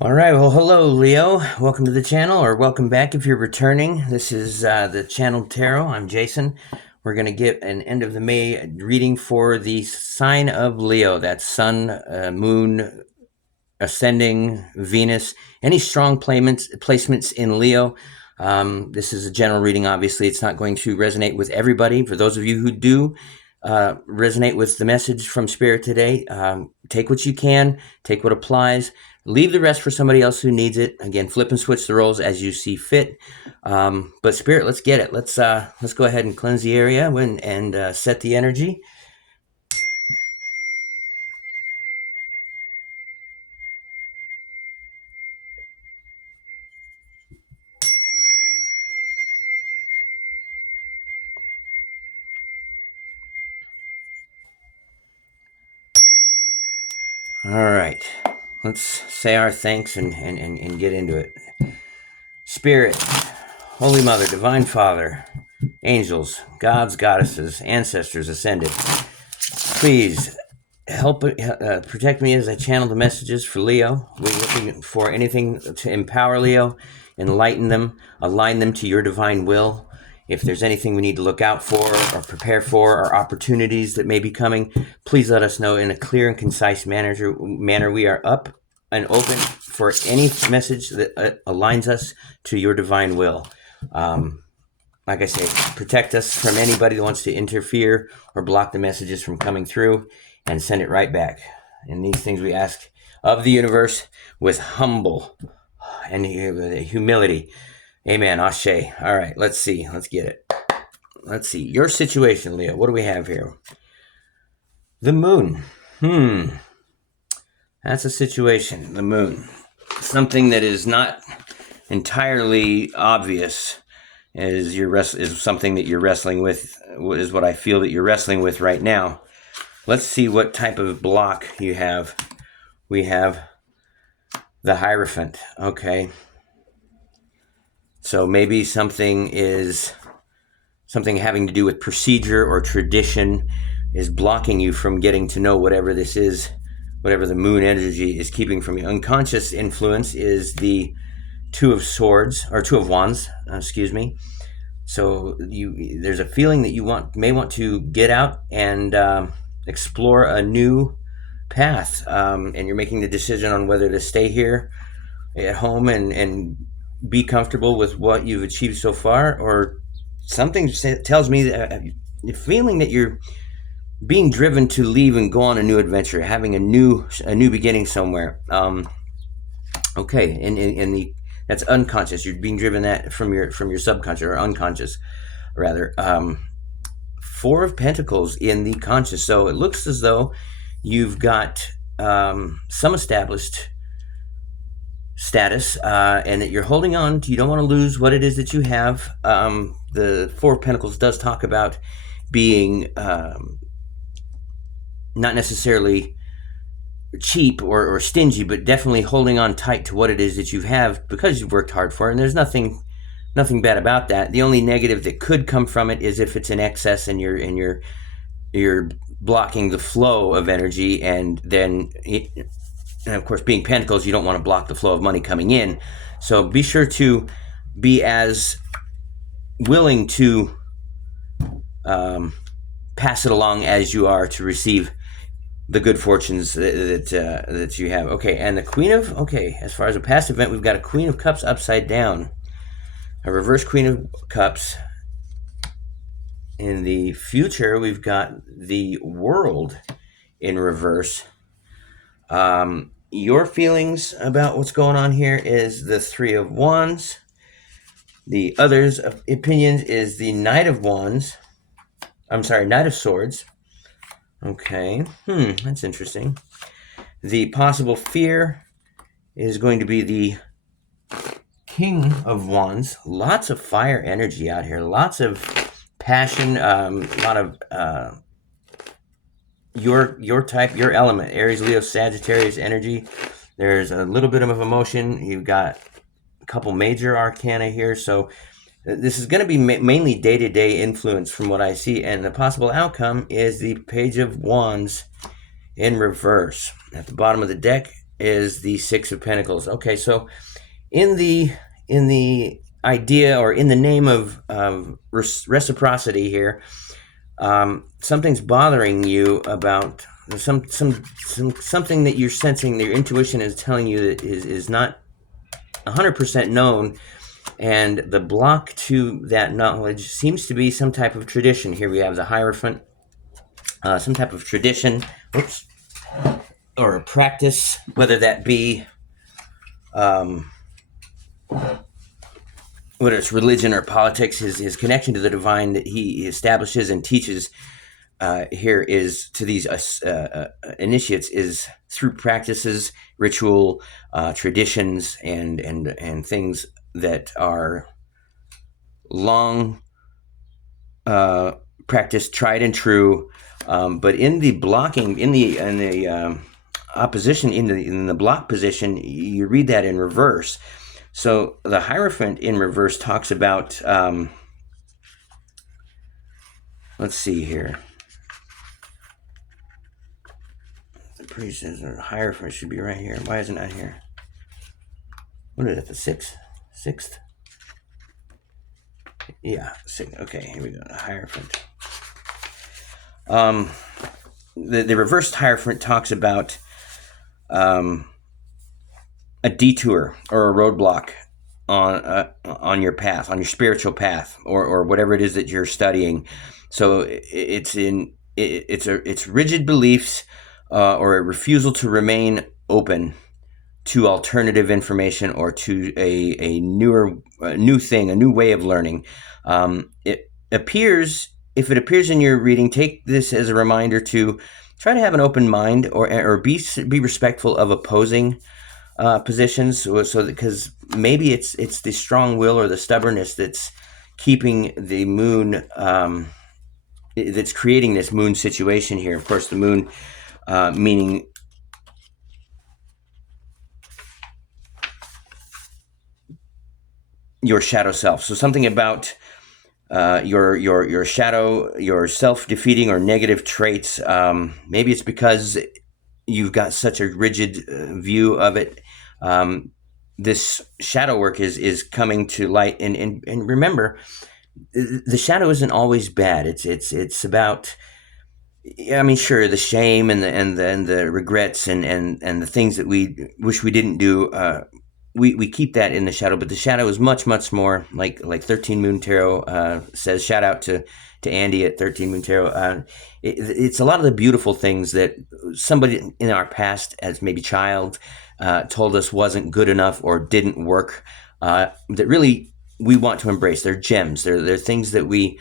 All right. Well, hello, Leo. Welcome to the channel, or welcome back if you're returning. This is the Channel Tarot. I'm Jason. We're going to get an end of the May reading for the sign of Leo. That's Sun, Moon, Ascending, Venus. Any strong placements in Leo. This is a general reading. Obviously, it's not going to resonate with everybody. For those of you who do resonate with the message from Spirit today, take what you can, take what applies. Leave the rest for somebody else who needs it. Again, flip and switch the roles as you see fit. But Spirit, let's get it. Let's go ahead and cleanse the area and set the energy. All right. Let's say our thanks and get into it. Spirit, Holy Mother, Divine Father, angels, gods, goddesses, ancestors, ascended, please help protect me as I channel the messages for Leo. We're looking for anything to empower Leo, enlighten them, align them to your divine will. If there's anything we need to look out for or prepare for, or opportunities that may be coming, please let us know in a clear and concise manner. We are up and open for any message that aligns us to your divine will. Like I say, protect us from anybody that wants to interfere or block the messages from coming through, and send it right back. And these things we ask of the universe with humble and humility. Amen. Ashe. All right, let's see. Let's get it. Let's see. Your situation, Leo. What do we have here? The moon. That's a situation. The moon. Something that is not entirely obvious is something that you're wrestling with, is what I feel that you're wrestling with right now. Let's see what type of block you have. We have the Hierophant. Okay. So maybe something having to do with procedure or tradition is blocking you from getting to know whatever this is, whatever the moon energy is keeping from you. Unconscious influence is the Two of Wands, excuse me. So there's a feeling that you may want to get out and explore a new path, and you're making the decision on whether to stay here at home and be comfortable with what you've achieved so far, or something tells me that the feeling that you're being driven to leave and go on a new adventure, having a new beginning somewhere. Okay, that's unconscious. You're being driven that from your subconscious, or unconscious rather. Four of Pentacles in the conscious. So it looks as though you've got some established status, and that you're holding on to. You don't want to lose what it is that you have. The Four of Pentacles does talk about being not necessarily cheap or stingy, but definitely holding on tight to what it is that you have because you've worked hard for it. And there's nothing bad about that. The only negative that could come from it is if it's in excess and you're blocking the flow of energy, and then and of course, being Pentacles, you don't want to block the flow of money coming in. So be sure to be as willing to pass it along as you are to receive the good fortunes that you have. Okay, and the Queen of, as far as a past event, we've got a Queen of Cups upside down. A reverse Queen of Cups. In the future, we've got the World in reverse. Your feelings about what's going on here is the Three of Wands. The others' opinions is the Knight of Swords. Okay, that's interesting. The possible fear is going to be the King of Wands. Lots of fire energy out here. Lots of passion. A lot of your type, your element, Aries, Leo, Sagittarius energy. There's a little bit of emotion. You've got a couple major arcana here, so this is going to be mainly day-to-day influence from what I see, and the possible outcome is the Page of Wands in reverse. At the bottom of the deck, is the Six of Pentacles. Okay, so in the idea, or in the name of reciprocity here, something's bothering you about something that you're sensing, that your intuition is telling you that is not 100% known, and the block to that knowledge seems to be some type of tradition. Here we have the Hierophant, some type of tradition, or a practice, whether that be whether it's religion or politics. His connection to the divine that he establishes and teaches here is to these initiates is through practices, ritual, traditions, and things that are long practiced, tried and true. But in the blocking, in the opposition, in the block position, you read that in reverse. So the Hierophant in reverse talks about, let's see here. The priest says the Hierophant should be right here. Why isn't that here? What is it, the sixth? Yeah, six. Okay, here we go, the Hierophant. The reversed Hierophant talks about a detour or a roadblock on your path, on your spiritual path, or whatever it is that you're studying. So it's rigid beliefs, or a refusal to remain open to alternative information, or to a new thing, a new way of learning. If it appears in your reading, take this as a reminder to try to have an open mind, or be respectful of opposing positions, so because maybe it's the strong will or the stubbornness that's keeping the moon, that's creating this moon situation here. Of course, the moon meaning your shadow self. So something about your shadow, your self-defeating or negative traits. Maybe it's because you've got such a rigid view of it. This shadow work is coming to light, and remember, the shadow isn't always bad. It's about, I mean, sure, the shame and the regrets and the things that we wish we didn't do. We keep that in the shadow, but the shadow is much more like 13 Moon Tarot says. Shout out to Andy at 13 Moon Tarot. It's a lot of the beautiful things that somebody in our past, as maybe child, told us wasn't good enough or didn't work, that really we want to embrace. They're gems. They're things that we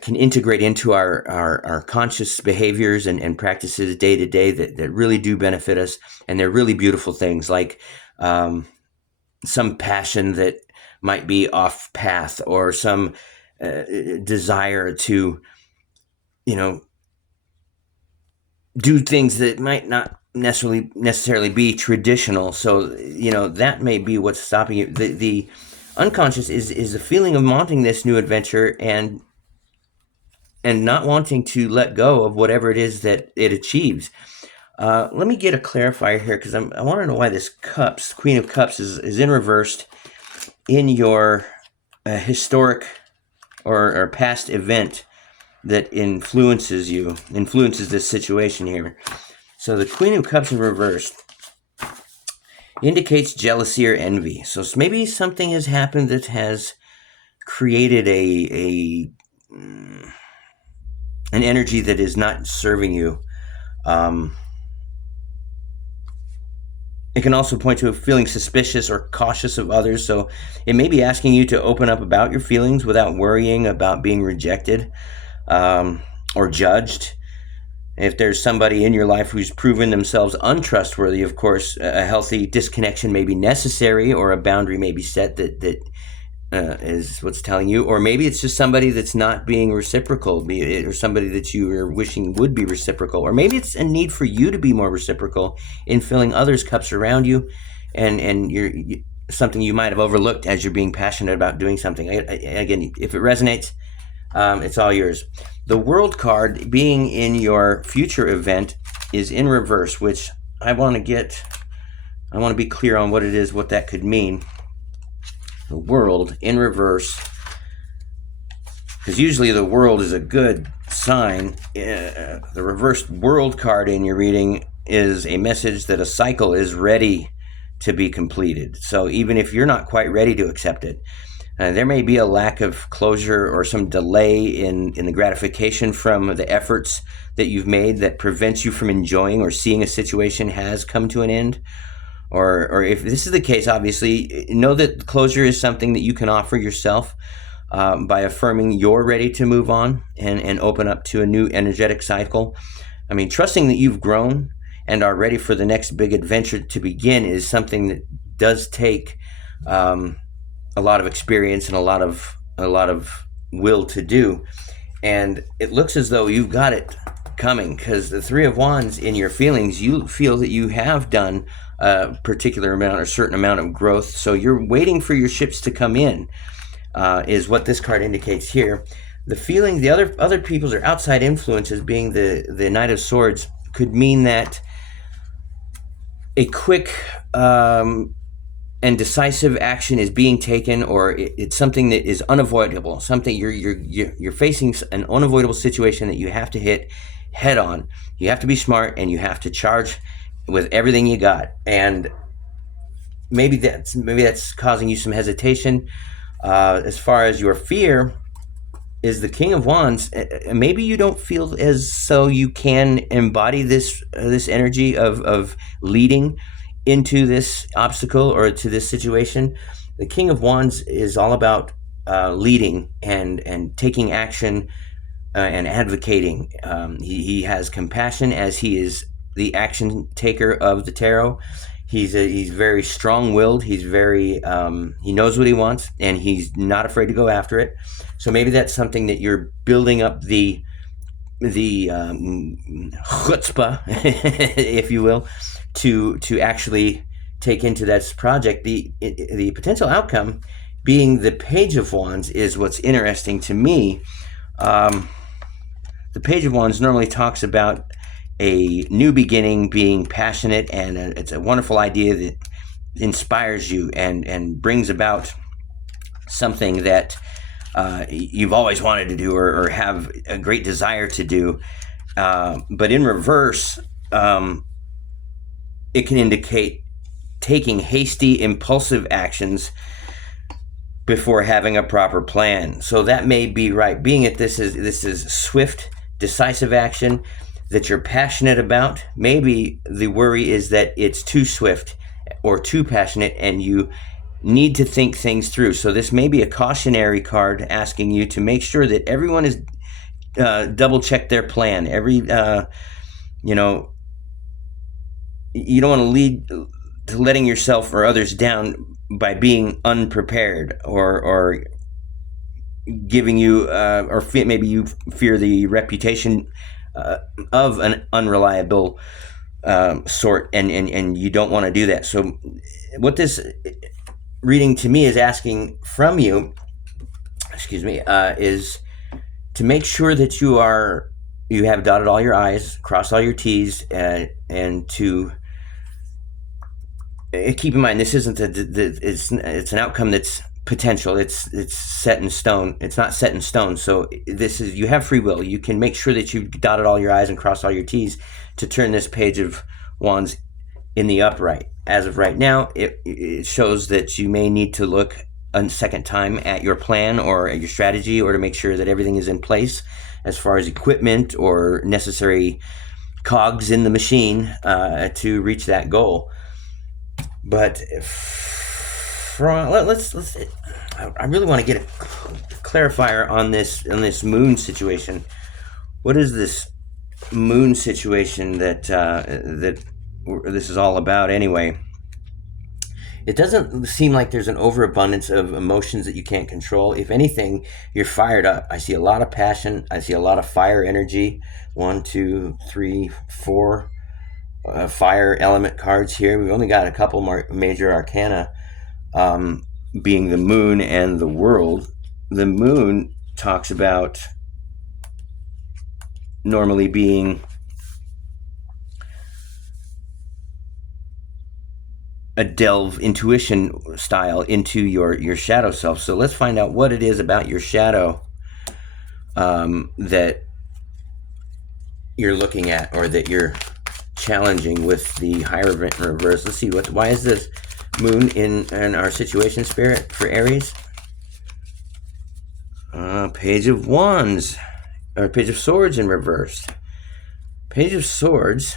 can integrate into our conscious behaviors and practices day to day that really do benefit us. And they're really beautiful things, like some passion that might be off path, or some desire to, do things that might not necessarily be traditional. So, that may be what's stopping you. The unconscious is a feeling of wanting this new adventure and not wanting to let go of whatever it is that it achieves. Let me get a clarifier here, because I want to know why this Queen of Cups is in reversed in your historic or past event that influences this situation here. So the Queen of Cups in reversed indicates jealousy or envy. So maybe something has happened that has created an energy that is not serving you. It can also point to a feeling suspicious or cautious of others. So it may be asking you to open up about your feelings without worrying about being rejected or judged. If there's somebody in your life who's proven themselves untrustworthy, of course, a healthy disconnection may be necessary, or a boundary may be set that is what's telling you. Or maybe it's just somebody that's not being reciprocal, or somebody that you are wishing would be reciprocal. Or maybe it's a need for you to be more reciprocal in filling others' cups around you, and you're something you might have overlooked as you're being passionate about doing something. Again, if it resonates, it's all yours. The World card, being in your future event, is in reverse, which I want to get I want to be clear on what it is, what that could mean. The world in reverse, because usually the world is a good sign. The reversed world card in your reading is a message that a cycle is ready to be completed. So even if you're not quite ready to accept it, there may be a lack of closure or some delay in the gratification from the efforts that you've made that prevents you from enjoying or seeing a situation has come to an end. Or if this is the case, obviously, know that closure is something that you can offer yourself by affirming you're ready to move on and open up to a new energetic cycle. I mean, trusting that you've grown and are ready for the next big adventure to begin is something that does take a lot of experience and a lot of will to do. And it looks as though you've got it coming, because the Three of Wands in your feelings, you feel that you have done a particular amount or certain amount of growth. So you're waiting for your ships to come in, is what this card indicates here. The feeling, the other people's or outside influences, being the Knight of Swords, could mean that a quick and decisive action is being taken, or it's something that is unavoidable. Something you're facing an unavoidable situation that you have to hit head on. You have to be smart and you have to charge with everything you got. And maybe that's causing you some hesitation. As far as your fear is the King of Wands, maybe you don't feel as though you can embody this energy of leading into this obstacle or to this situation. The King of Wands is all about leading and taking action and advocating. He has compassion, as he is the action taker of the tarot. He's very strong-willed. He's very he knows what he wants, and he's not afraid to go after it. So maybe that's something that you're building up the chutzpah, if you will, to actually take into that project. The potential outcome being the Page of Wands is what's interesting to me. The Page of Wands normally talks about a new beginning, being passionate, and it's a wonderful idea that inspires you and brings about something that you've always wanted to do or have a great desire to do. But in reverse, it can indicate taking hasty, impulsive actions before having a proper plan. So that may be right. Being that this is swift, decisive action that you're passionate about. Maybe the worry is that it's too swift or too passionate and you need to think things through. So this may be a cautionary card asking you to make sure that everyone is double check their plan. You don't want to lead to letting yourself or others down by being unprepared or giving you maybe you fear the reputation of an unreliable sort, and you don't want to do that. So what this reading to me is asking from you, is to make sure that you have dotted all your I's, crossed all your T's, and to keep in mind this isn't it's an outcome that's potential. It's set in stone. It's not set in stone. So you have free will. You can make sure that you've dotted all your I's and crossed all your T's to turn this Page of Wands in the upright. As of right now, it shows that you may need to look a second time at your plan or at your strategy, or to make sure that everything is in place as far as equipment or necessary cogs in the machine to reach that goal. But I really want to get a clarifier on this moon situation. What is this moon situation that this is all about anyway? It doesn't seem like there's an overabundance of emotions that you can't control. If anything, you're fired up. I see a lot of passion. I see a lot of fire energy. 1, 2, 3, 4 fire element cards here. We've only got a couple more major arcana, being the moon and the world. The moon talks about normally being a delve intuition style into your shadow self. So let's find out what it is about your shadow that you're looking at, or that you're challenging with the Hierophant in reverse. Let's see, why is this moon in our situation, Spirit, for Aries? Page of Wands, or Page of Swords in reverse. Page of Swords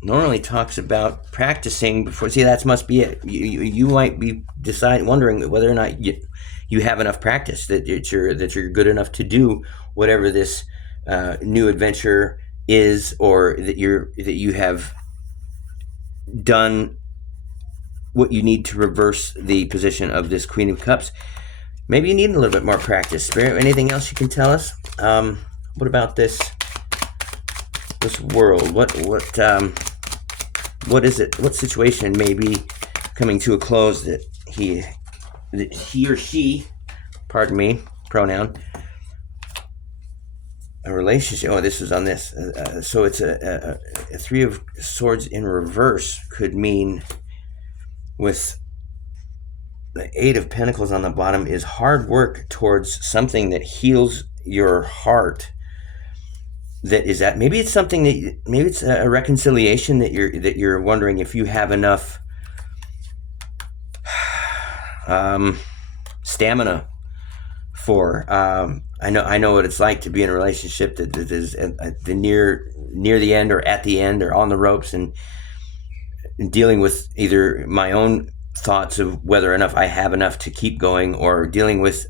normally talks about practicing before. See, that must be it. You might be wondering whether or not you have enough practice, that you're good enough to do whatever this new adventure is, or that you have done what you need to reverse the position of this Queen of Cups. Maybe you need a little bit more practice, Spirit. Anything else you can tell us? What about this world? What is it? What situation may be coming to a close that he or she, pardon me, pronoun, a relationship? Oh, this was on this. So it's a Three of Swords in reverse could mean, with the Eight of Pentacles on the bottom, is hard work towards something that heals your heart. That is that maybe it's something that maybe it's a reconciliation that you're wondering if you have enough stamina for. I know what it's like to be in a relationship that is at the near the end, or at the end, or on the ropes, and dealing with either my own thoughts of whether or not I have enough to keep going, or dealing with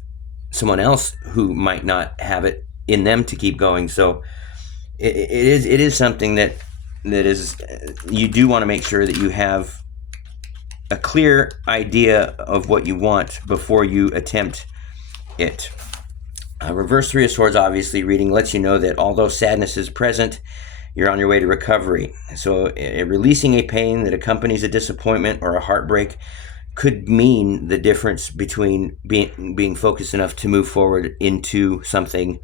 someone else who might not have it in them to keep going. So it is something that is, you do want to make sure that you have a clear idea of what you want before you attempt it. Reverse Three of Swords, obviously, reading lets you know that although sadness is present, you're on your way to recovery. So releasing a pain that accompanies a disappointment or a heartbreak could mean the difference between being focused enough to move forward into something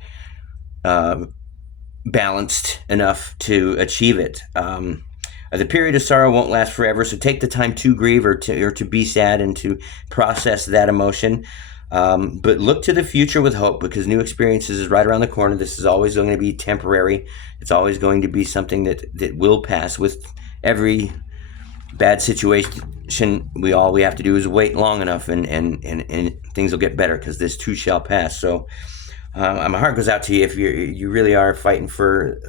balanced enough to achieve it. The period of sorrow won't last forever, so take the time to grieve, or to be sad, and to process that emotion. But look to the future with hope, because new experiences is right around the corner. This is always going to be temporary. It's always going to be something that will pass. With every bad situation, we have to do is wait long enough, and things will get better, because this too shall pass. So my heart goes out to you if you really are fighting for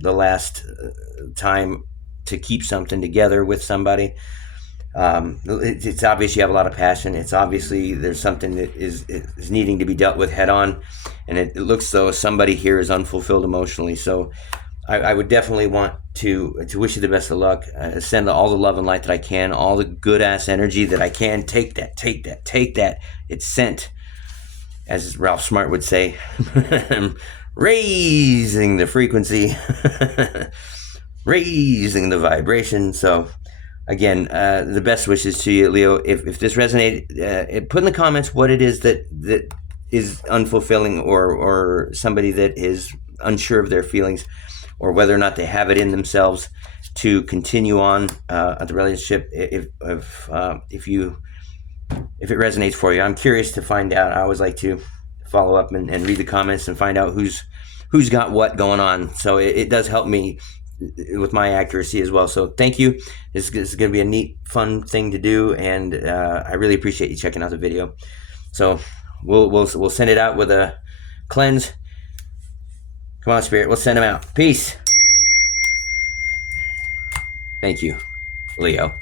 the last time to keep something together with somebody. It's obvious you have a lot of passion. It's obviously there's something that is needing to be dealt with head on, and it looks though somebody here is unfulfilled emotionally. So I would definitely want to wish you the best of luck. Send all the love and light that I can, all the good ass energy that I can. Take that. It's sent, as Ralph Smart would say. Raising the frequency, raising the vibration. So again, the best wishes to you, Leo. If this resonated, put in the comments what it is that is unfulfilling, or somebody that is unsure of their feelings, or whether or not they have it in themselves to continue on the relationship. If it resonates for you, I'm curious to find out. I always like to follow up and read the comments and find out who's got what going on. So it does help me with my accuracy as well. So thank you. This is going to be a neat, fun thing to do, and I really appreciate you checking out the video. So we'll send it out with a cleanse. Come on, Spirit. We'll send them out. Peace. Thank you, Leo.